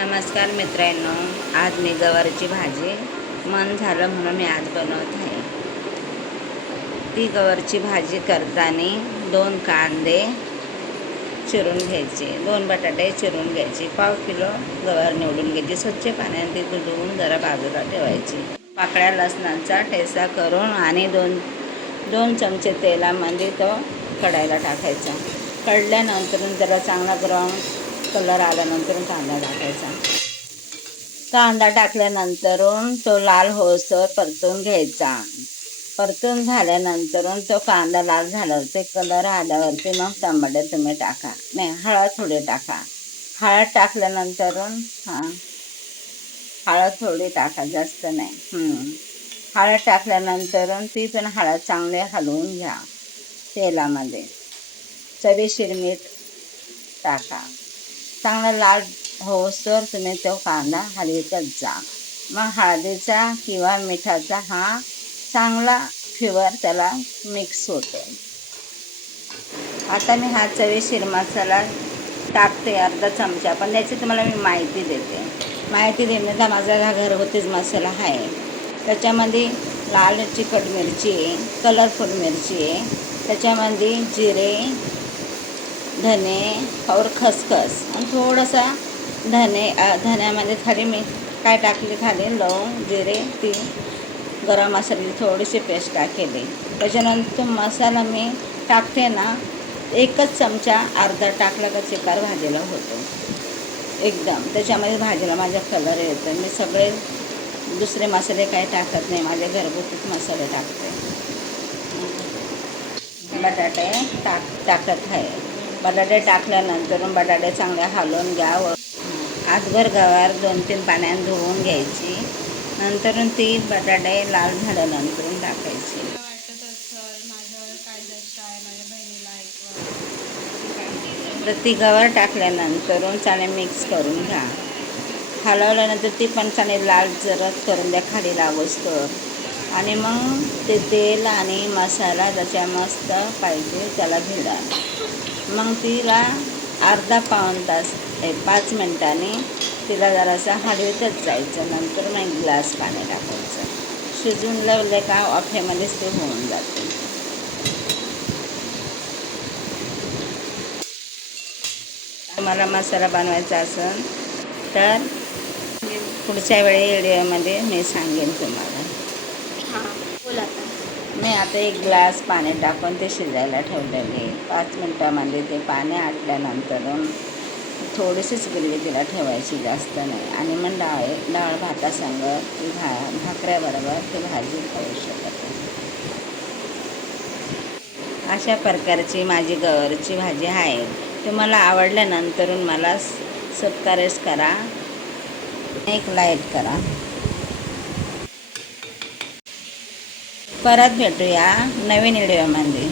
नमस्कार मित्रांनो, आज मी गवारीची भाजी मन झालं म्हणून मी आज बनवत आहे. ती गवारची भाजी करताना 2 कांदे चिरून घ्यायचे, 2 बटाटे चिरून घ्यायचे, पाव किलो गवार निवडून घ्यायची, स्वच्छ पाण्याने ती धुवून जरा बाजूला ठेवायची. पाकळ्या लसणाचा ठेचा करून आणि 2 चमचे तेलामध्ये तो कढायला टाकायचा. कढल्यानंतर जरा चांगला ब्राऊन कलर आल्यानंतर कांदा टाकायचा. कांदा टाकल्यानंतर तो लाल होईस्तोवर परतून घ्यायचा. परतून झाल्यानंतर तो कांदा लाल झाल्यावर ते कलर आल्यावरती मग टमाटे तुम्ही टाका. नाही, हळद थोडी टाका. हळद टाकल्यानंतर हळद थोडी टाका, जास्त नाही. हळद टाकल्यानंतर ती पण हळद चांगले हलवून घ्या तेलामध्ये. चवीशीर मीठ टाका. चांगला लाल होईस्तोवर तुम्ही तो कांदा हलवतच जा. मग हळदीचा किंवा मिठाचा हा चांगला फ्लेवर त्याला मिक्स होतो. आता मी हा चवीशीर मसाला टाकते अर्धा चमचा, पण त्याची तुम्हाला मी माहिती देण्याचा माझा हा घरगुतीच मसाला आहे. त्याच्यामध्ये लाल चिकट मिरची आहे, कलरफुल मिरची आहे, त्याच्यामध्ये जिरे, धने और खसखस आणि थोडासा धन्यामध्ये खाली मी काय टाकले, खाली लवंग, जिरे, ती गरम मसाल्याची थोडीशी पेस्ट टाकली. त्याच्यानंतर मसाला मी टाकते ना, 1 चमचा अर्धा टाकला का चिकार भाजीला होतो एकदम. त्याच्यामध्ये भाजीला माझा कलर येतो. मी सगळे दुसरे मसाले काही टाकत नाही, माझे घरगुतीच मसाले टाकते. बटाटे टाकत आहे. बटाटे टाकल्यानंतर बटाटे चांगले हलवून घ्या. आजभर गवार 2-3 पाण्याने धुवून घ्यायची. नंतर ती बटाटे लाल झाल्यानंतर टाकायची. तर ती गवार टाकल्यानंतर चांगले मिक्स करून घ्या. हलवल्यानंतर ती पण चांगली लाल जरद करून द्या खाली लागोस्तोवर. आणि मग ते तेल आणि मसाला त्याच्या मस्त पाहिजे त्याला भिडा. मग तिला अर्धा-पाऊण तास 5 मिनिटांनी तिला जरासं हलवतच जायचं. नंतर मग ग्लास पाणी टाकायचं. शिजून लावले का वाफेमध्येच ते होऊन जाते. तुम्हाला मसाला बनवायचा असेल तर पुढच्या व्हिडिओमध्ये मी सांगेन तुम्हाला. मी आता 1 ग्लास पाणी टाकून ते शिजायला ठेवलेले. 5 मिनिटामध्ये ते पाणी आटल्यानंतर थोडीशीच ग्रेव्ही तिला ठेवायची, जास्त नाही. आणि मग डाळ भातासंग भाकऱ्याबरोबर ती भाजी खाऊ शकते. अशा प्रकारची माझी गवारीची भाजी आहे. तुम्हाला आवडल्यानंतर मला सबस्क्राईब करा, एक लाईक करा. परत भेटूया नवीन व्हिडिओमध्ये.